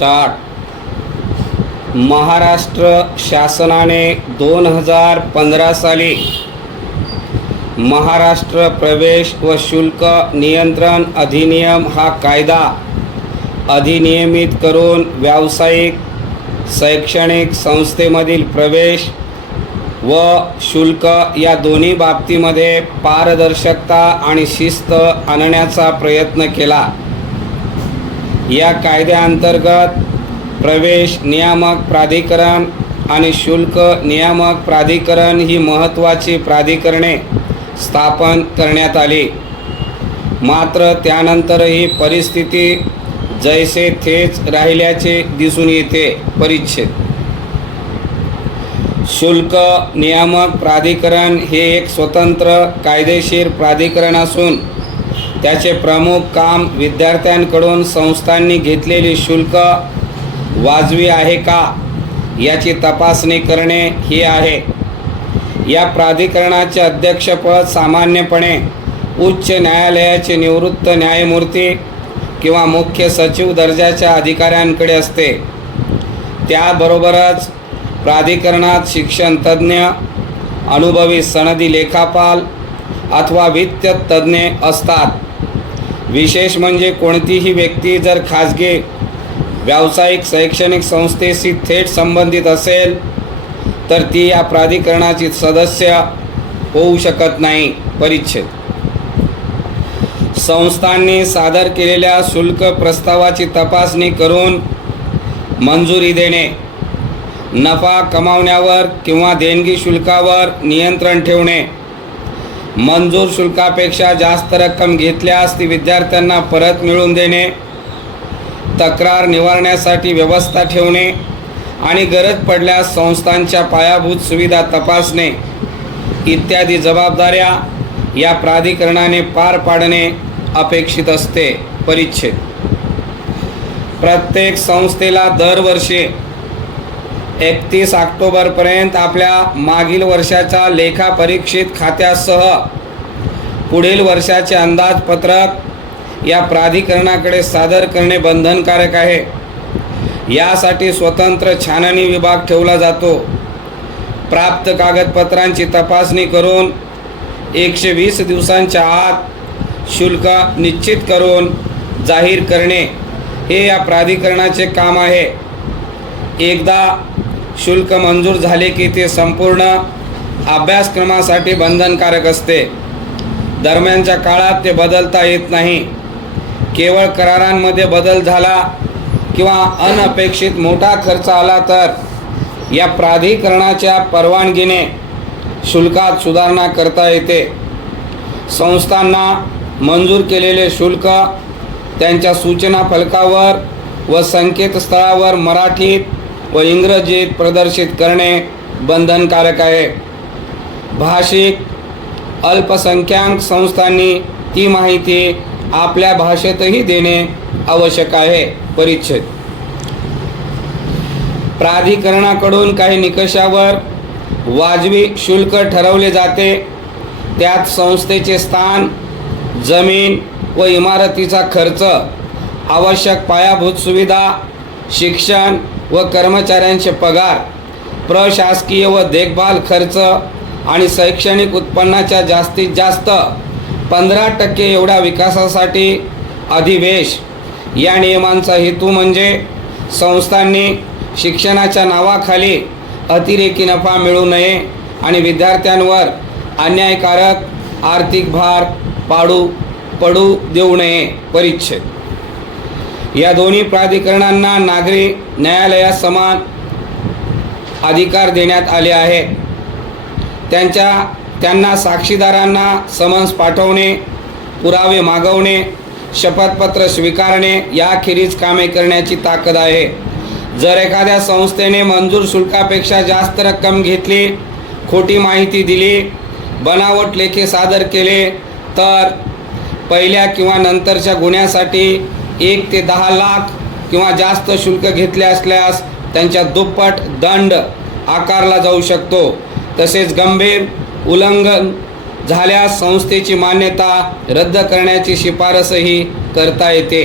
Start. Maharashtra शासनाने 2015 साली महाराष्ट्र प्रवेश व शुल्क नियंत्रण अधिनियम हा कायदा अधिनियमित करून व्यावसायिक शैक्षणिक संस्थेमधील प्रवेश व शुल्क या दोन्ही बाबतीमध्ये पारदर्शकता आणि शिस्त आणण्याचा प्रयत्न केला। या कायद्याअंतर्गत प्रवेश नियामक प्राधिकरण आणि शुल्क नियामक प्राधिकरण ही महत्त्वाची प्राधिकरणे स्थापन करण्यात आली। मात्र त्यानंतरही परिस्थिती जैसे थेच राहिल्याचे दिसून येते। परिच्छेद शुल्क नियामक प्राधिकरण हे एक स्वतंत्र कायदेशीर प्राधिकरण असून त्याचे प्रमुख काम विद्यार्थ्यांकडून संस्थांनी घेतलेले शुल्क वाजवी आहे का याची तपासणी करणे हे आहे। या प्राधिकरणाचे अध्यक्षपद सामान्यपणे उच्च न्यायालयाचे निवृत्त न्यायमूर्ती किंवा मुख्य सचिव दर्जाच्या अधिकाऱ्यांकडे असते। त्याबरोबरच प्राधिकरणात शिक्षण तज्ज्ञ, अनुभवी सनदी लेखापाल अथवा वित्त तज्ज्ञ असतात। विशेष म्हणजे कोणतीही व्यक्ती जर खाजगी व्यावसायिक शैक्षणिक संस्थेशी थेट संबंधित असेल तर ती या प्राधिकरणाची सदस्य होऊ शकत नाही। परिच्छेद संस्थांनी सादर केलेल्या शुल्क प्रस्तावाची तपासणी करून मंजुरी देणे, नफा कमावण्यावर किंवा देणगी शुल्कावर नियंत्रण ठेवणे, मंजूर शुल्कापेक्षा जास्त रक्कम घेतल्यास ती विद्यार्थ्यांना परत मिळवून देणे, तक्रार निवारण्यासाठी व्यवस्था ठेवणे आणि गरज पडल्यास संस्थांच्या पायाभूत सुविधा तपासणे इत्यादी जबाबदाऱ्या या प्राधिकरणाने पार पाडणे अपेक्षित असते। परिच्छेद प्रत्येक संस्थेला दरवर्षी 31 ऑक्टोबरपर्यंत आपल्या मागील वर्षाच्या लेखापरीक्षित खात्यासह पुढील वर्षाचे अंदाजपत्रक या प्राधिकरणाकडे सादर करणे बंधनकारक आहे। यासाठी स्वतंत्र छाननी विभाग ठेवला जातो। प्राप्त कागदपत्रांची तपासणी करून 120 दिवसांच्या आत शुल्क निश्चित करून जाहीर करणे हे या प्राधिकरणाचे काम आहे। एकदा शुल्क मंजूर झाले की ते संपूर्ण अभ्यासक्रमासाठी बंधनकारक असते। दरम्यानच्या काळात ते बदलता येत नाही। केवळ करारांमध्ये बदल झाला किंवा अनपेक्षित मोठा खर्च आला तर या प्राधिकरणाच्या परवानगीने शुल्कात सुधारणा करता येते। संस्थांना मंजूर केलेले शुल्क त्यांच्या सूचना फलकावर व संकेतस्थळावर मराठीत व इंग्रजीत प्रदर्शित करणे बंधनकारक आहे। भाषिक अल्पसंख्याक संस्थांनी ती माहिती आपल्या भाषेतही देणे आवश्यक आहे। परिच्छेद प्राधिकरणाकडून काही निकषावर वाजवी शुल्क ठरवले जाते। त्यात संस्थेचे स्थान, जमीन व इमारतीचा खर्च, आवश्यक पायाभूत सुविधा, शिक्षण व कर्मचाऱ्यांचे पगार, प्रशासकीय व देखभाल खर्च आणि शैक्षणिक उत्पन्नाच्या जास्तीत जास्त 15% एवढ्या विकासासाठी अधिवेश या नियमांचा हेतू म्हणजे संस्थांनी शिक्षणाच्या नावाखाली अतिरेकी नफा मिळवू नये आणि विद्यार्थ्यांवर अन्यायकारक आर्थिक भार पडू देऊ नये। परिच्छेद या दोन्ही प्राधिकरणांना नागरी न्यायालयात समान अधिकार देण्यात आले आहेत। त्यांना साक्षीदारांना समन्स पाठवणे, पुरावे मागवणे, शपथपत्र स्वीकारणे याखेरीज कामे करण्याची ताकद आहे। जर एखाद्या संस्थेने मंजूर शुल्कापेक्षा जास्त रक्कम घेतली, खोटी माहिती दिली, बनावट लेखे सादर केले तर पहिल्या किंवा नंतरच्या गुन्ह्यासाठी 1 ते 10 लाख किंवा जास्त शुल्क घेतले असल्यास त्यांच्या दुप्पट दंड आकारला जाऊ शकतो। तसेच गंभीर उल्लंघन झाल्यास संस्थेची मान्यता रद्द करण्याची शिफारसही करता येते।